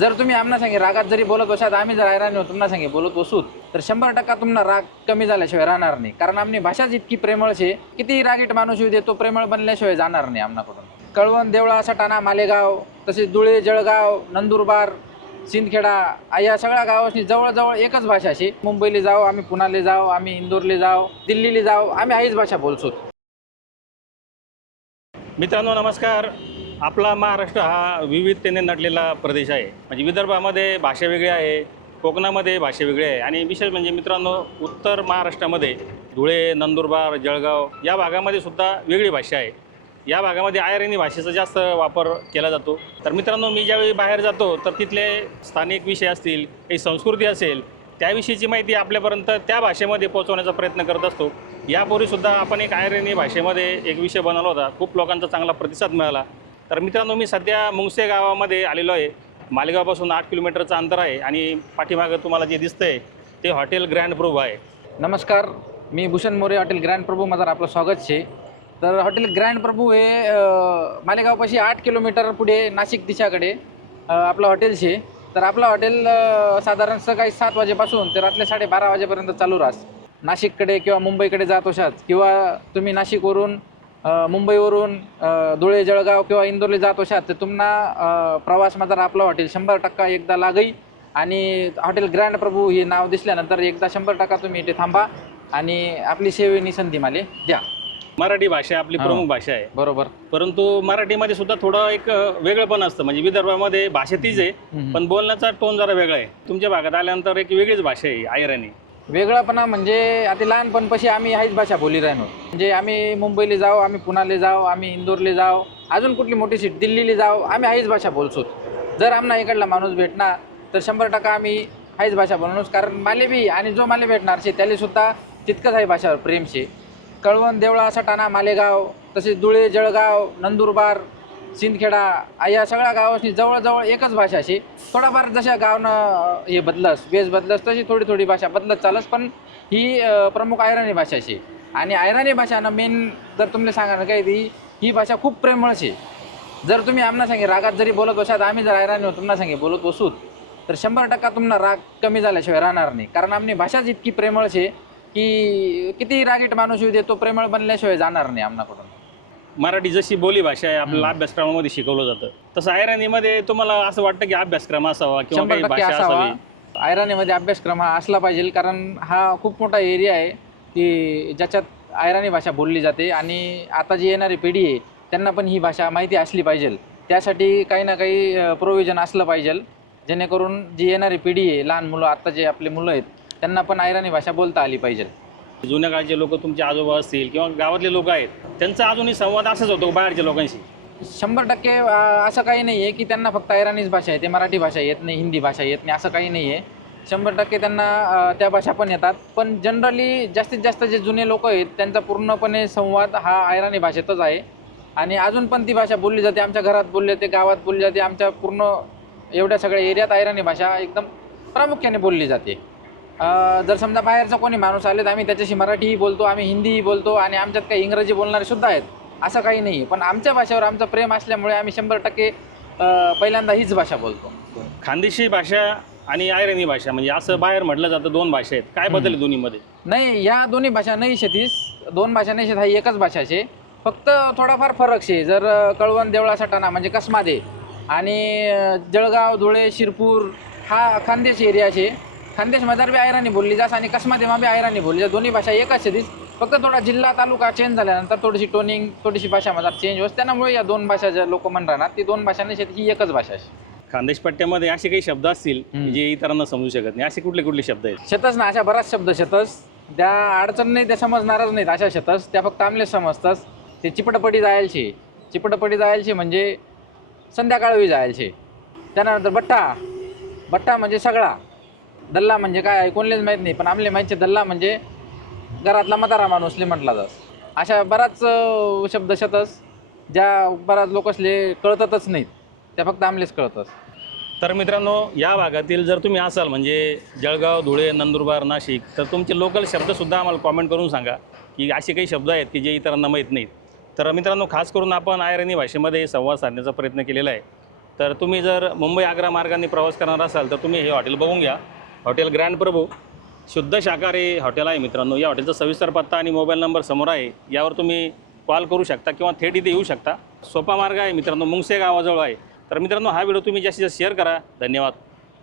जर तुम्ही आमना सांगे रागात जरी बोलत बसात आम्ही जर ऐराणी तुम्हाला सांगे बोलत बसूत तर शंभर टक्का तुम्हाला राग कमी झाल्याशिवाय राहणार नाही. कारण आमनी भाषाच इतकी प्रेमळ छे किती रागीट माणूस येऊ दे तो प्रेमळ बनल्याशिवाय जाणार नाही आमनाकडून. कळवण देवळा सटाणा मालेगाव तसेच धुळे जळगाव नंदुरबार सिंदखेडा या सगळ्या गावाशी जवळजवळ एकच भाषा अशी मुंबईला जाऊ आम्ही पुण्याला जाऊ आम्ही इंदोरला जाऊ दिल्लीला जाऊ आम्ही आईच भाषा बोलतो मित्रांनो नमस्कार. आपला महाराष्ट्र हा विविधतेने नटलेला प्रदेश आहे. म्हणजे विदर्भामध्ये भाषा वेगळी आहे कोकणामध्ये भाषा वेगळी आहे आणि विशेष म्हणजे मित्रांनो उत्तर महाराष्ट्रामध्ये धुळे नंदुरबार जळगाव या भागामध्ये सुद्धा वेगळी भाषा आहे. या भागामध्ये आयरणी भाषेचा जास्त वापर केला जातो. तर मित्रांनो मी ज्यावेळी बाहेर जातो तर तिथले स्थानिक विषय असतील काही संस्कृती असेल त्याविषयीची माहिती आपल्यापर्यंत त्या भाषेमध्ये पोहोचवण्याचा प्रयत्न करत असतो. यापूर्वीसुद्धा आपण एक आयरणी भाषेमध्ये एक विषय बनवला होता. खूप लोकांचा चांगला प्रतिसाद मिळाला. तर मित्रांनो मी सध्या मुंगसे गावामध्ये आलेलो आहे. मालेगावपासून आठ किलोमीटरचं अंतर आहे आणि पाठीमागं तुम्हाला जे दिसतंय ते हॉटेल ग्रँड प्रभू आहे. नमस्कार मी भूषण मोरे हॉटेल ग्रँड प्रभू. माझं आपलं स्वागत છે तर हॉटेल ग्रँड प्रभू हे मालेगावपाशी आठ किलोमीटर पुढे नाशिक दिशाकडे आपलं हॉटेल छे तर आपलं हॉटेल साधारण सकाळी सात वाजेपासून ते रात्री साडेबारा वाजेपर्यंत चालू राहस नाशिककडे किंवा मुंबईकडे जात असाच किंवा तुम्ही नाशिकवरून मुंबईवरून धुळे जळगाव किंवा इंदोरला जात असाल तर तुम्हाला प्रवास माझा आपलं हॉटेल शंभर टक्का एकदा लागई आणि हॉटेल ग्रँड प्रभू हे नाव दिसल्यानंतर एकदा शंभर टक्का तुम्ही इथे थांबा आणि आपली सेवेनी संधी मला द्या. मराठी भाषा आपली. प्रमुख भाषा आहे. बरोबर. परंतु मराठीमध्ये सुद्धा थोडं एक वेगळं पण असतं. म्हणजे विदर्भामध्ये भाषा तीच आहे. पण बोलण्याचा टोन जरा वेगळा आहे. तुमच्या भागात आल्यानंतर एक वेगळीच भाषा आहे आयराणी वेगळापणा म्हणजे आता लहानपणपाशी आम्ही हीच भाषा बोली राहिलो म्हणजे आम्ही मुंबईला जाऊ आम्ही पुण्याला जाऊ आम्ही इंदोरला जाऊ अजून कुठली मोठी सीट दिल्लीला जाऊ आम्ही हीच भाषा बोलतो. जर आम्हाला इकडला माणूस भेटणार तर शंभर टक्का आम्ही हीच भाषा बोलणोस कारण माले बी आणि जो माले भेटणार शे त्यालासुद्धा तितकंच आहे भाषावर प्रेम शे. कळवण देवळा सटाणा मालेगाव तसेच धुळे जळगाव नंदुरबार सिंदखेडा या सगळ्या गावाशी जवळजवळ एकच भाषा अशी. थोडाफार जशा गावनं हे बदलस वेज बदलस तशी थोडी थोडी भाषा बदलत चालस पण ही प्रमुख आयराणी भाषा अशी. आणि आयराणी भाषानं मेन जर तुम्हाला सांगा ना काय ती ही भाषा खूप प्रेमळ जर तुम्ही आमना सांगे रागात जरी बोलत बसात आम्ही जर आयराणी तुम्हाला सांगे बोलत बसूत तर शंभर टक्का तुम्हाला राग कमी झाल्याशिवाय राहणार नाही. कारण आमनी भाषाच इतकी प्रेमळ आहे की किती रागीट माणूस येऊ दे तो प्रेमळ बनल्याशिवाय जाणार नाही आमनाकडून मराठी जशी बोली भाषा आहे आपल्याला अभ्यासक्रमामध्ये शिकवलं जातं. तसं आयराणीमध्ये तुम्हाला असं वाटतं की अभ्यासक्रम असावा किंवा शंभर काही टक्के भाषा असावा. असावी? आयराणीमध्ये अभ्यासक्रम हा असला पाहिजे कारण हा खूप मोठा एरिया आहे की ज्याच्यात आयराणी भाषा बोलली जाते आणि आता जी येणारी पिढी आहे त्यांना पण ही भाषा माहिती असली पाहिजे. त्यासाठी काही ना काही प्रोव्हिजन असलं पाहिजे जेणेकरून जी येणारी पिढी आहे लहान मुलं आता जे आपले मुलं आहेत त्यांना पण आयराणी भाषा बोलता आली पाहिजे. जुन्या काळचे लोक तुमचे आजोबा असतील किंवा गावातले लोक आहेत त्यांचा अजूनही संवाद असाच होतो बाहेरच्या लोकांशी? शंभर टक्के असं काही नाही आहे की त्यांना फक्त आयराणीच भाषा येते मराठी भाषा येत नाही हिंदी भाषा येत नाही असं काही नाही आहे शंभर टक्के त्यांना त्या भाषा पण येतात. पण जनरली जास्तीत जास्त जे जुने लोक आहेत त्यांचा पूर्णपणे संवाद हा आयराणी भाषेतच आहे. आणि अजून पण ती भाषा बोलली जाते आमच्या घरात बोलली जाते गावात बोलली जाते आमच्या पूर्ण एवढ्या सगळ्या एरियात आयराणी भाषा एकदम प्रामुख्याने बोलली जाते. जर समजा बाहेरचा कोणी माणूस आले तर आम्ही त्याच्याशी मराठीही बोलतो आम्ही हिंदीही बोलतो आणि आमच्यात काही इंग्रजी बोलणारे सुद्धा आहेत. असं काही नाही. पण आमच्या भाषेवर आमचं प्रेम असल्यामुळे आम्ही शंभर टक्के पहिल्यांदा हीच भाषा बोलतो. खानदेशी भाषा आणि आयराणी भाषा म्हणजे असं बाहेर म्हटलं जातं दोन भाषा आहेत. काय बदल आहे दोन्हीमध्ये? नाही या दोन्ही भाषा नाही शेतीस. दोन भाषा नाही शेत हा एकच भाषा शे. फक्त थोडाफार फरक शे. जर कळवण देवळा सटाणा म्हणजे कसमादे आणि जळगाव धुळे शिरपूर हा खानदेश एरिया शे. खानदेश मधार बी आयराणी बोलली जास आणि कसमादेमा बी आयराणी बोलली. जास दोन्ही भाषा एकच शेतीस फक्त थोडा जिल्हा तालुका चेंज झाल्यानंतर थोडीशी टोनिंग थोडीशी भाषा मधार चेंज होस त्यामुळे या दोन भाषा ज्या लोक म्हण राहणार ती दोन भाषा नाही ही एकच भाषा आहे. खानदेश पट्ट्यामध्ये असे काही शब्द असतील. जे इतरांना समजू शकत नाही. असे कुठले कुठले शब्द आहेत? शेतच ना अशा बऱ्याच शब्द शेतस. त्या अडचण नाही त्या समजणारच नाहीत अशा शेतस. त्या फक्त आमलेच समजतस. ते चिपटपटी जायलचे चिपटपटी जायलचे म्हणजे संध्याकाळी जायलचे त्यानंतर बट्टा. बट्टा म्हणजे सगळा. दल्ला म्हणजे काय कोणलेच माहीत नाही पण आमले माहिती दल्ला म्हणजे घरातला मतारा माणूसले म्हटला जास. अशा बराच शब्द शतस ज्या बऱ्याच लोकसले कळतच नाहीत. त्या फक्त आमलेच कळतच तर मित्रांनो या भागातील जर तुम्ही असाल म्हणजे जळगाव धुळे नंदुरबार नाशिक तर तुमचे लोकल शब्दसुद्धा आम्हाला कॉमेंट करून सांगा की असे काही शब्द आहेत की जे इतरांना माहीत नाहीत. तर मित्रांनो खास करून आपण आयरणी भाषेमध्ये संवाद साधण्याचा प्रयत्न केलेला आहे. तर तुम्ही जर मुंबई आग्रा मार्गाने प्रवास करणार असाल तर तुम्ही हे हॉटेल बघून घ्या. हॉटेल ग्रँड प्रभू शुद्ध शाकाहारी हॉटेल आहे मित्रांनो. या हॉटेलचा सविस्तर पत्ता आणि मोबाईल नंबर समोर आहे. यावर तुम्ही कॉल करू शकता किंवा थेट इथे येऊ शकता. सोपा मार्ग आहे मित्रांनो मुंगसे गावाजवळ आहे. तर मित्रांनो हा व्हिडिओ तुम्ही जास्तीत जास्त शेअर करा. धन्यवाद.